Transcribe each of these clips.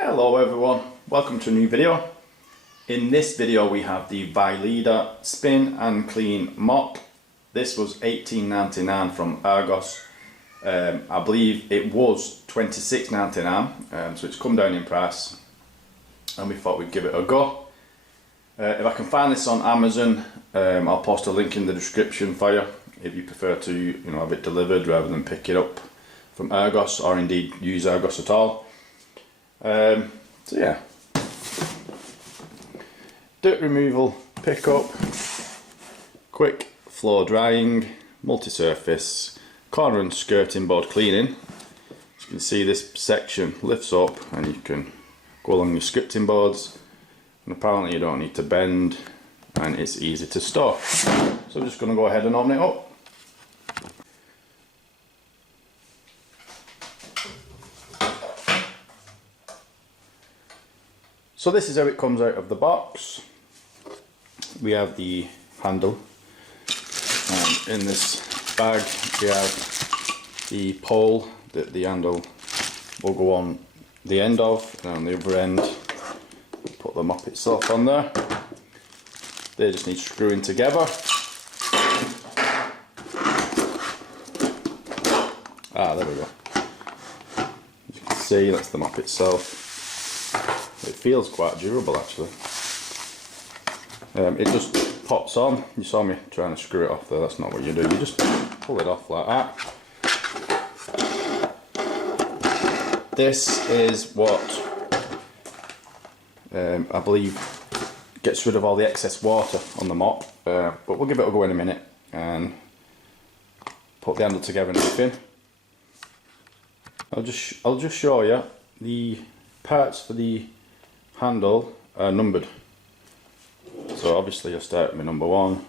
Hello everyone, welcome to a new video. In this video we have the Vileda Spin and Clean Mop. This was $18.99 from Argos. I believe it was $26.99, so it's come down in price and we thought we'd give it a go. If I can find this on Amazon, I'll post a link in the description for you if you prefer to have it delivered rather than pick it up from Argos, or indeed use Argos at all. So yeah, dirt removal, pickup, quick floor drying, multi-surface, corner and skirting board cleaning. As you can see, this section lifts up and you can go along your scripting boards, and apparently you don't need to bend and it's easy to store. So I'm just going to go ahead and open it up. So this is how it comes out of the box. We have the handle, and in this bag we have the pole that the handle will go on the end of, and on the other end put the mop itself on there. They just need screwing together. There we go. As you can see, that's the mop itself. It feels quite durable actually. It just pops on. You saw me trying to screw it off there, that's not what you do. You just pull it off like that. This is what I believe gets rid of all the excess water on the mop, but we'll give it a go in a minute and put the handle together and everything. I'll just show you the parts for the handle are numbered. So obviously you'll start with number 1,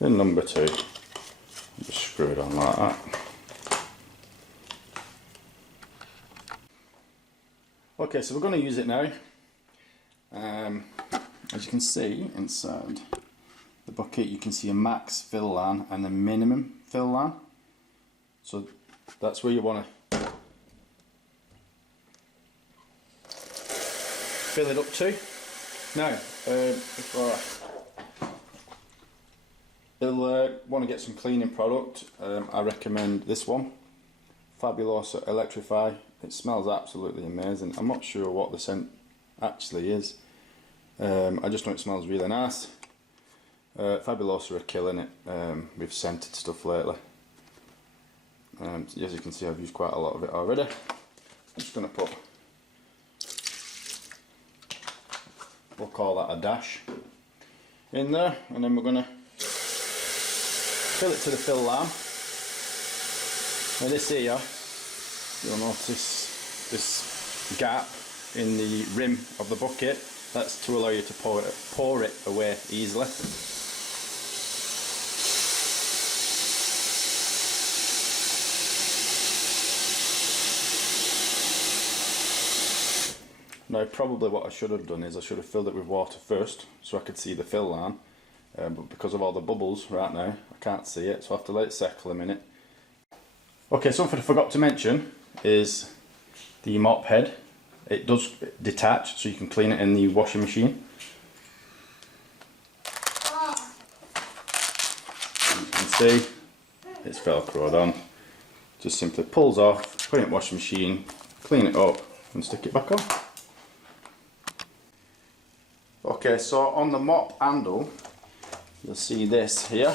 then number 2, just screw it on like that. Okay, so we're going to use it now. As you can see inside the bucket, you can see a max fill line and a minimum fill line. So that's where you want to fill it up to. Now, before you'll want to get some cleaning product, I recommend this one, Fabulosa Electrify. It smells absolutely amazing. I'm not sure what the scent actually is. I just know it smells really nice. Fabulosa are killing it with scented stuff lately. As you can see, I've used quite a lot of it already. I'm just going to put, we'll call that a dash in there, and then we're going to fill it to the fill line. Now this here, you'll notice this gap in the rim of the bucket. That's to allow you to pour it away easily. Now probably what I should have done is I should have filled it with water first so I could see the fill line, but because of all the bubbles right now I can't see it, so I have to let it settle a minute. Okay, something I forgot to mention is the mop head. It does detach, so you can clean it in the washing machine. As you can see, it's velcroed on. Just simply pulls off, put it in the washing machine, clean it up and stick it back on. Okay, so on the mop handle, you'll see this here.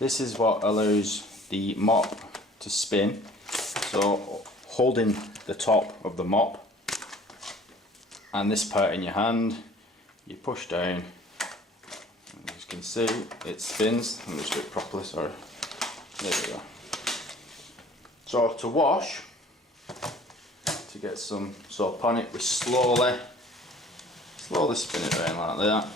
This is what allows the mop to spin. So holding the top of the mop and this part in your hand, you push down, and as you can see it spins. Let me just do it properly, sorry. There we go. So to wash, to get some soap on it, we slowly spin it around like that.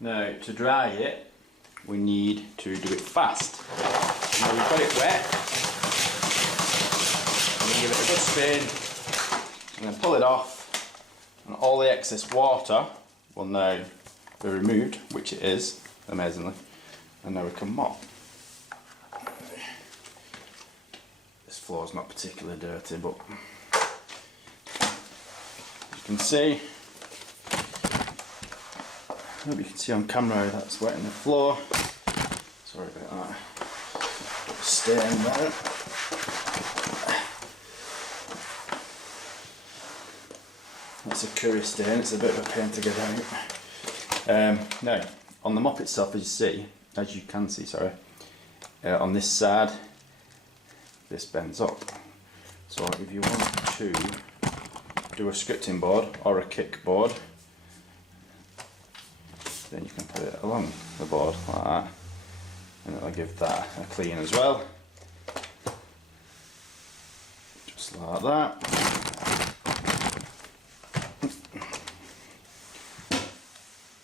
Now to dry it, we need to do it fast. Now we've got it wet, and then give it a good spin, and then pull it off, and all the excess water will now be removed, which it is, amazingly, and now we can mop. floor's not particularly dirty, but you can see, I hope you can see on camera that's wetting the floor. Sorry about that. Stain there. That's a curry stain, it's a bit of a pain to get out. Now, on the mop itself, as you can see, on this side, this bends up. So if you want to do a scripting board or a kick board, then you can put it along the board like that, and it'll give that a clean as well. Just like that.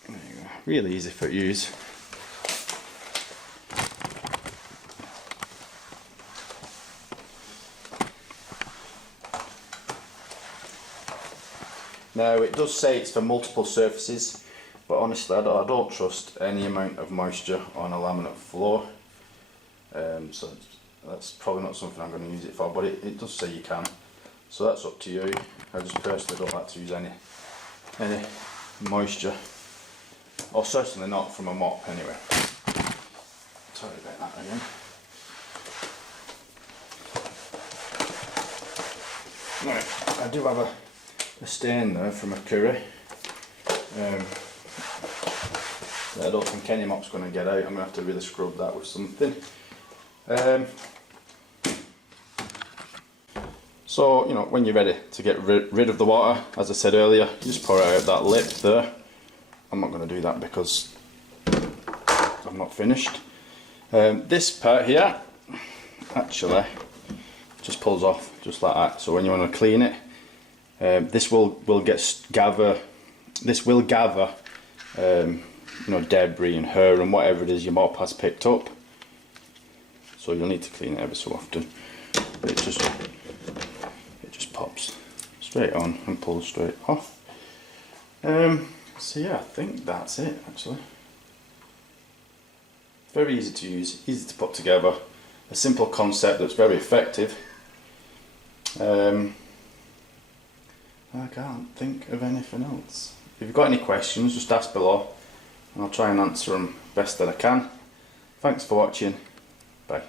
There you go. Really easy for use. Now it does say it's for multiple surfaces, but honestly I don't trust any amount of moisture on a laminate floor, so that's probably not something I'm going to use it for, but it does say you can, so that's up to you. I just personally don't like to use any moisture, or certainly not from a mop anyway. Sorry about that again. Right, I do have a stain there from a curry. I don't think any mop's going to get out. I'm going to have to really scrub that with something. So, you know, when you're ready to get rid of the water, as I said earlier, you just pour it out that lip there. I'm not going to do that because I'm not finished. This part here actually just pulls off just like that. So when you want to clean it, this will gather you know, debris and hair and whatever it is your mop has picked up. So you'll need to clean it every so often. But it just pops straight on and pulls straight off. So yeah, I think that's it actually. Very easy to use, easy to put together, a simple concept that's very effective. I can't think of anything else. If you've got any questions, just ask below and I'll try and answer them best that I can. Thanks for watching. Bye.